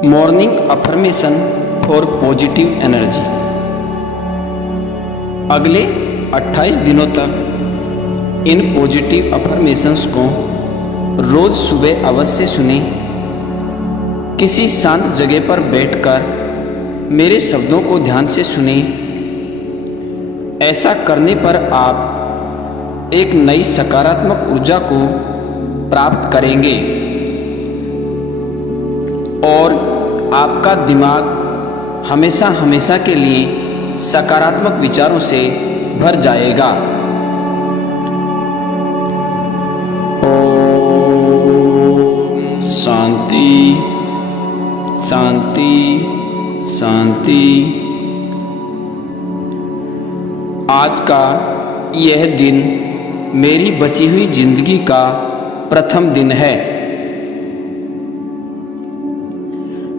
Morning affirmation for positive energy. अगले 28 दिनों तक इन पॉजिटिव अफर्मेशंस को रोज सुबह अवश्य सुने। किसी शांत जगह पर बैठकर मेरे शब्दों को ध्यान से सुने। ऐसा करने पर आप एक नई सकारात्मक ऊर्जा को प्राप्त करेंगे और आपका दिमाग हमेशा हमेशा के लिए सकारात्मक विचारों से भर जाएगा। ओम शांति शांति शांति। आज का यह दिन मेरी बची हुई जिंदगी का प्रथम दिन है।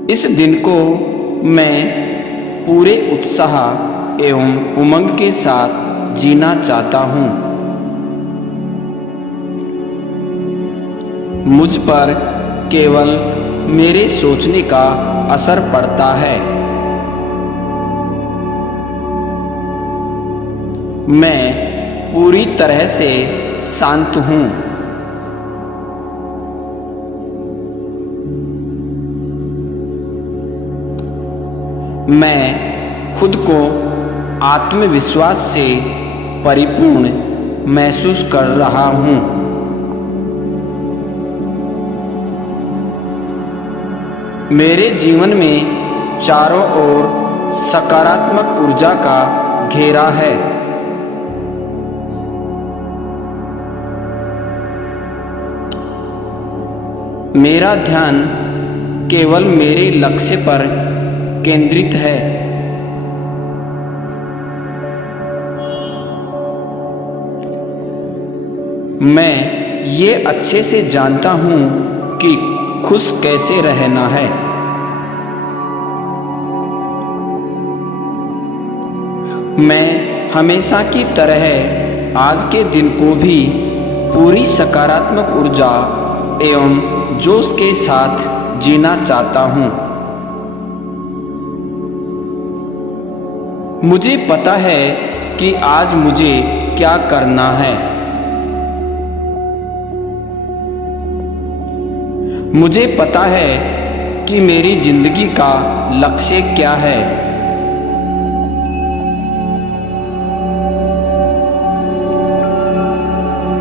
इस दिन को मैं पूरे उत्साह एवं उमंग के साथ जीना चाहता हूँ। मुझ पर केवल मेरे सोचने का असर पड़ता है। मैं पूरी तरह से शांत हूँ। मैं खुद को आत्मविश्वास से परिपूर्ण महसूस कर रहा हूँ। मेरे जीवन में चारों ओर सकारात्मक ऊर्जा का घेरा है। मेरा ध्यान केवल मेरे लक्ष्य पर केंद्रित है। मैं ये अच्छे से जानता हूँ कि खुश कैसे रहना है। मैं हमेशा की तरह आज के दिन को भी पूरी सकारात्मक ऊर्जा एवं जोश के साथ जीना चाहता हूँ। मुझे पता है कि आज मुझे क्या करना है। मुझे पता है कि मेरी जिंदगी का लक्ष्य क्या है।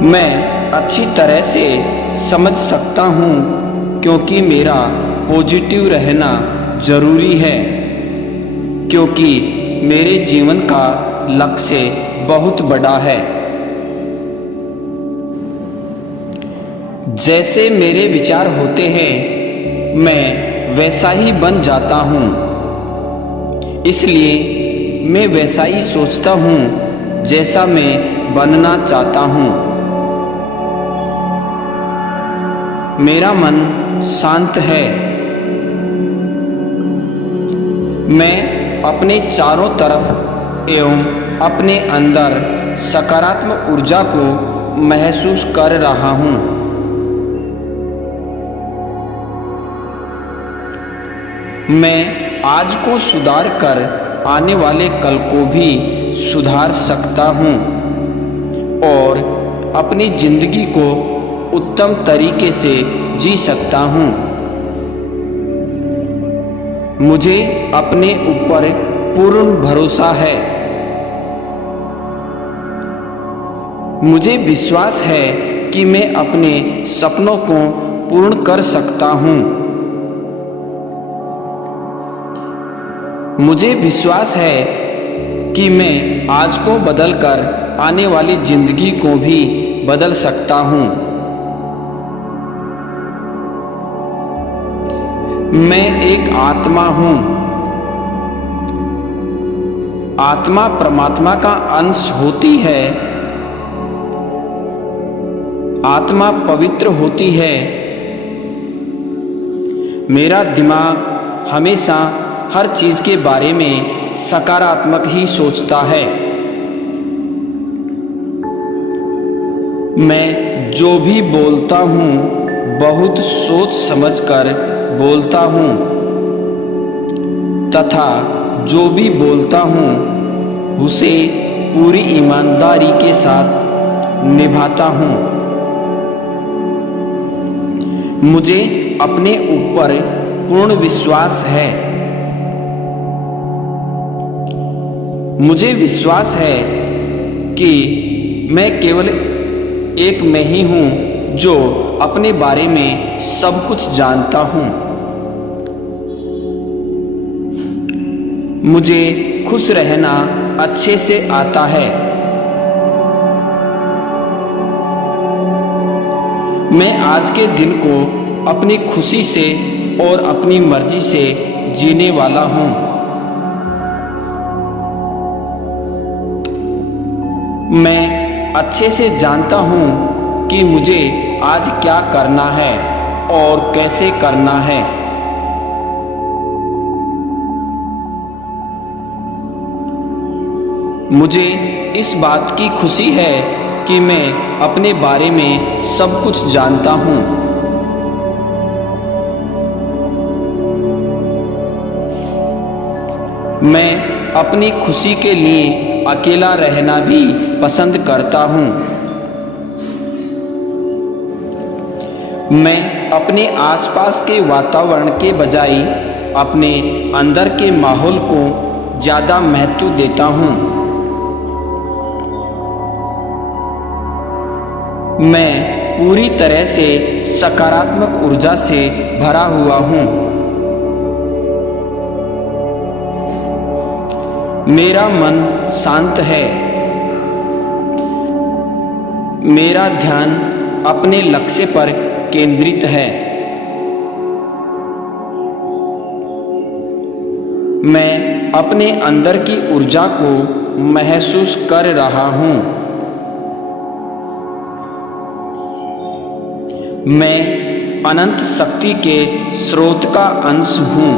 मैं अच्छी तरह से समझ सकता हूँ क्योंकि मेरा पॉजिटिव रहना जरूरी है, क्योंकि मेरे जीवन का लक्ष्य बहुत बड़ा है। जैसे मेरे विचार होते हैं मैं वैसा ही बन जाता हूँ। इसलिए मैं वैसा ही सोचता हूँ जैसा मैं बनना चाहता हूँ। मेरा मन शांत है। मैं अपने चारों तरफ एवं अपने अंदर सकारात्मक ऊर्जा को महसूस कर रहा हूँ। मैं आज को सुधार कर आने वाले कल को भी सुधार सकता हूँ और अपनी जिंदगी को उत्तम तरीके से जी सकता हूँ। मुझे अपने ऊपर पूर्ण भरोसा है। मुझे विश्वास है कि मैं अपने सपनों को पूर्ण कर सकता हूँ। मुझे विश्वास है कि मैं आज को बदलकर आने वाली जिंदगी को भी बदल सकता हूँ। मैं एक आत्मा हूँ। आत्मा परमात्मा का अंश होती है। आत्मा पवित्र होती है। मेरा दिमाग हमेशा हर चीज के बारे में सकारात्मक ही सोचता है। मैं जो भी बोलता हूँ बहुत सोच समझकर बोलता हूँ। तथा जो भी बोलता हूँ उसे पूरी ईमानदारी के साथ निभाता हूँ। मुझे अपने ऊपर पूर्ण विश्वास है। मुझे विश्वास है कि मैं केवल एक मैं ही हूँ जो अपने बारे में सब कुछ जानता हूँ। मुझे खुश रहना अच्छे से आता है। मैं आज के दिन को अपनी खुशी से और अपनी मर्जी से जीने वाला हूँ। मैं अच्छे से जानता हूँ कि मुझे आज क्या करना है और कैसे करना है। मुझे इस बात की खुशी है कि मैं अपने बारे में सब कुछ जानता हूँ। मैं अपनी खुशी के लिए अकेला रहना भी पसंद करता हूँ। मैं अपने आसपास के वातावरण के बजाय अपने अंदर के माहौल को ज़्यादा महत्व देता हूँ। मैं पूरी तरह से सकारात्मक ऊर्जा से भरा हुआ हूँ। मेरा मन शांत है। मेरा ध्यान अपने लक्ष्य पर केंद्रित है। मैं अपने अंदर की ऊर्जा को महसूस कर रहा हूँ। मैं अनंत शक्ति के स्रोत का अंश हूँ।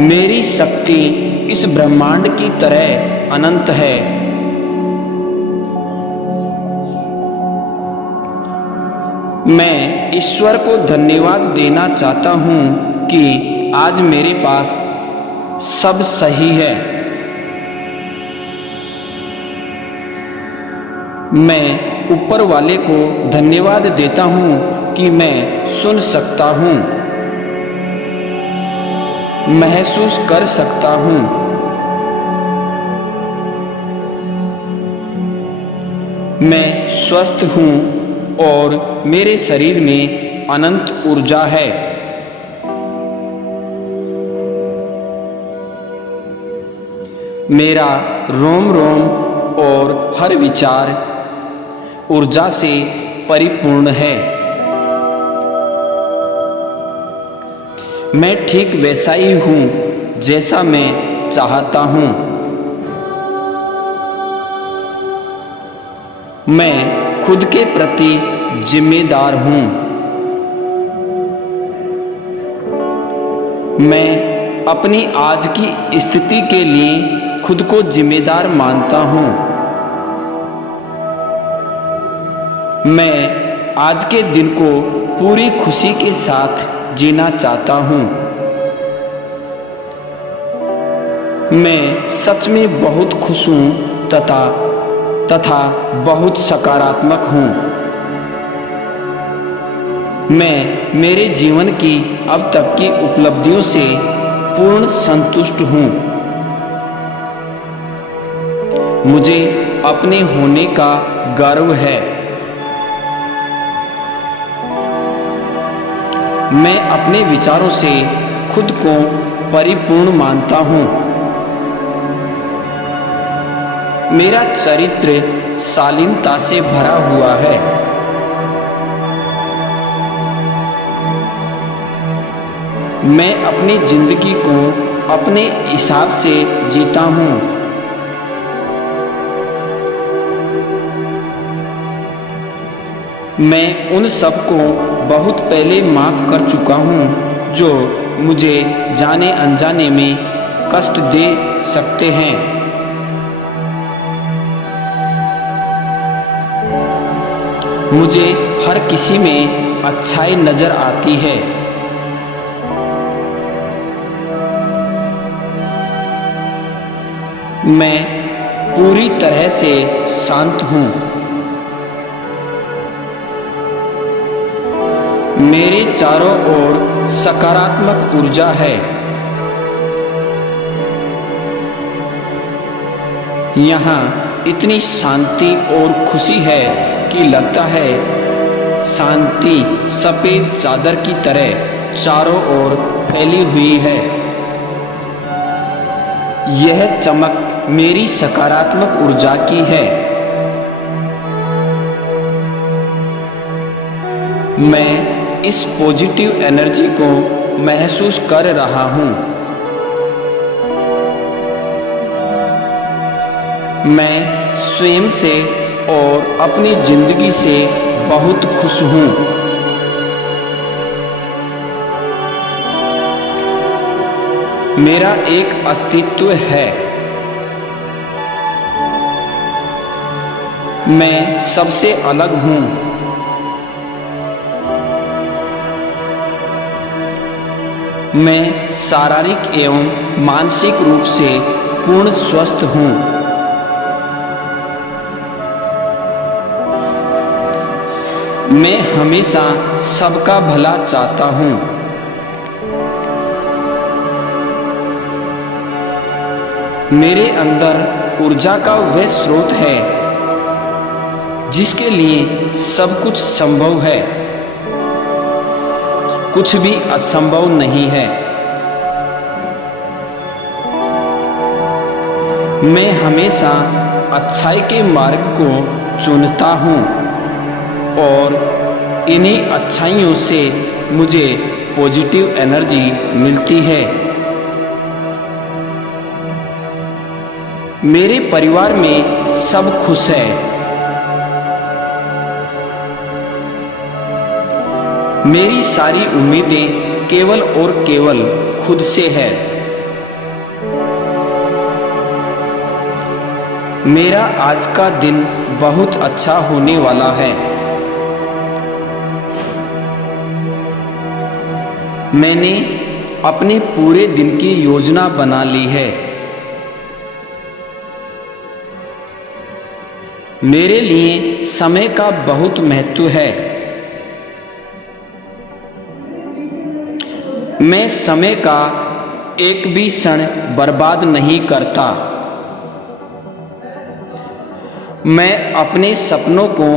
मेरी शक्ति इस ब्रह्मांड की तरह अनंत है। मैं ईश्वर को धन्यवाद देना चाहता हूँ कि आज मेरे पास सब सही है। मैं ऊपर वाले को धन्यवाद देता हूँ कि मैं सुन सकता हूँ, महसूस कर सकता हूँ। मैं स्वस्थ हूँ और मेरे शरीर में अनंत ऊर्जा है। मेरा रोम रोम और हर विचार ऊर्जा से परिपूर्ण है। मैं ठीक वैसा ही हूँ जैसा मैं चाहता हूँ। मैं खुद के प्रति जिम्मेदार हूँ। मैं अपनी आज की स्थिति के लिए खुद को जिम्मेदार मानता हूँ। मैं आज के दिन को पूरी खुशी के साथ जीना चाहता हूँ। मैं सच में बहुत खुश हूँ तथा बहुत सकारात्मक हूँ। मैं मेरे जीवन की अब तक की उपलब्धियों से पूर्ण संतुष्ट हूँ। मुझे अपने होने का गर्व है। मैं अपने विचारों से खुद को परिपूर्ण मानता हूँ। मेरा चरित्र शालीनता से भरा हुआ है। मैं अपनी जिंदगी को अपने हिसाब से जीता हूँ। मैं उन सबको बहुत पहले माफ कर चुका हूँ जो मुझे जाने अनजाने में कष्ट दे सकते हैं। मुझे हर किसी में अच्छाई नजर आती है। मैं पूरी तरह से शांत हूँ। मेरे चारों ओर सकारात्मक ऊर्जा है। यहाँ इतनी शांति और खुशी है कि लगता है शांति सफेद चादर की तरह चारों ओर फैली हुई है। यह चमक मेरी सकारात्मक ऊर्जा की है। मैं इस पॉजिटिव एनर्जी को महसूस कर रहा हूँ। मैं स्वयं से और अपनी जिंदगी से बहुत खुश हूँ। मेरा एक अस्तित्व है। मैं सबसे अलग हूँ। मैं शारीरिक एवं मानसिक रूप से पूर्ण स्वस्थ हूँ। मैं हमेशा सबका भला चाहता हूँ। मेरे अंदर ऊर्जा का वह स्रोत है जिसके लिए सब कुछ संभव है। कुछ भी असंभव नहीं है। मैं हमेशा अच्छाई के मार्ग को चुनता हूँ और इन्हीं अच्छाइयों से मुझे पॉजिटिव एनर्जी मिलती है। मेरे परिवार में सब खुश है। मेरी सारी उम्मीदें केवल और केवल खुद से है। मेरा आज का दिन बहुत अच्छा होने वाला है। मैंने अपने पूरे दिन की योजना बना ली है। मेरे लिए समय का बहुत महत्व है। मैं समय का एक भी क्षण बर्बाद नहीं करता। मैं अपने सपनों को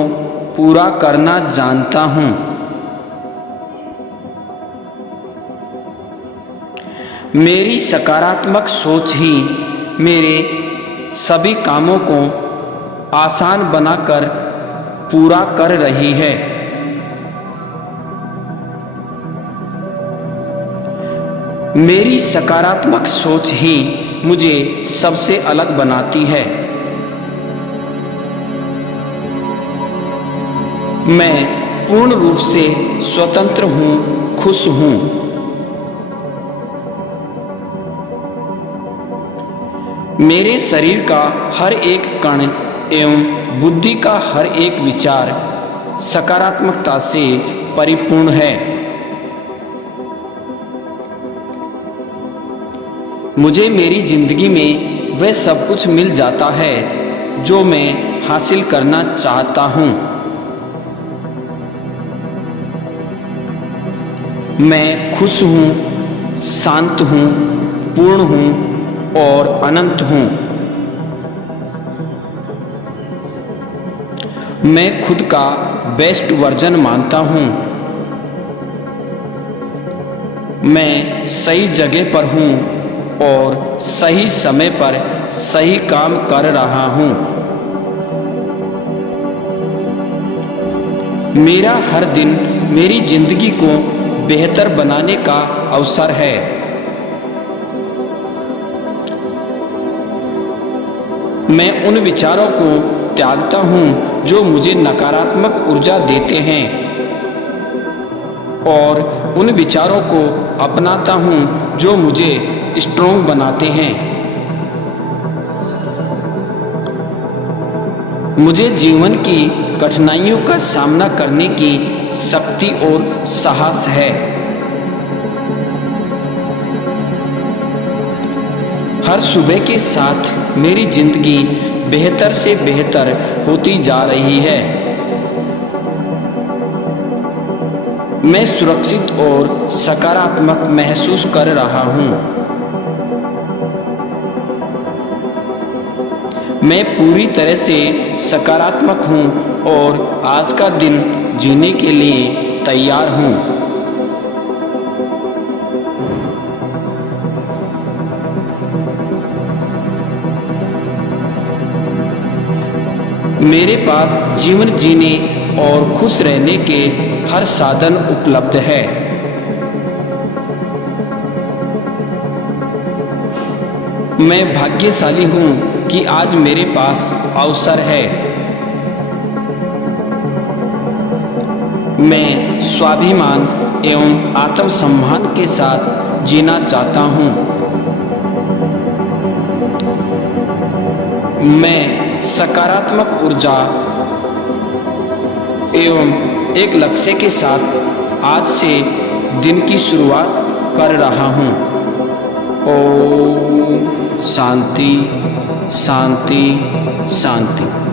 पूरा करना जानता हूँ। मेरी सकारात्मक सोच ही मेरे सभी कामों को आसान बनाकर पूरा कर रही है। मेरी सकारात्मक सोच ही मुझे सबसे अलग बनाती है। मैं पूर्ण रूप से स्वतंत्र हूँ, खुश हूँ। मेरे शरीर का हर एक कण एवं बुद्धि का हर एक विचार सकारात्मकता से परिपूर्ण है। मुझे मेरी जिंदगी में वह सब कुछ मिल जाता है जो मैं हासिल करना चाहता हूँ। मैं खुश हूँ, शांत हूँ, पूर्ण हूँ और अनंत हूँ। मैं खुद का बेस्ट वर्जन मानता हूँ। मैं सही जगह पर हूँ और सही समय पर सही काम कर रहा हूँ। मेरा हर दिन मेरी जिंदगी को बेहतर बनाने का अवसर है। मैं उन विचारों को त्यागता हूँ जो मुझे नकारात्मक ऊर्जा देते हैं और उन विचारों को अपनाता हूँ जो मुझे स्ट्रॉन्ग बनाते हैं। मुझे जीवन की कठिनाइयों का सामना करने की शक्ति और साहस है। हर सुबह के साथ मेरी जिंदगी बेहतर से बेहतर होती जा रही है। मैं सुरक्षित और सकारात्मक महसूस कर रहा हूँ। मैं पूरी तरह से सकारात्मक हूँ और आज का दिन जीने के लिए तैयार हूँ। मेरे पास जीवन जीने और खुश रहने के हर साधन उपलब्ध है। मैं भाग्यशाली हूँ कि आज मेरे पास अवसर है। मैं स्वाभिमान एवं आत्मसम्मान के साथ जीना चाहता हूँ। मैं सकारात्मक ऊर्जा एवं एक लक्ष्य के साथ आज से दिन की शुरुआत कर रहा हूँ। ओम शांति शांति शांति।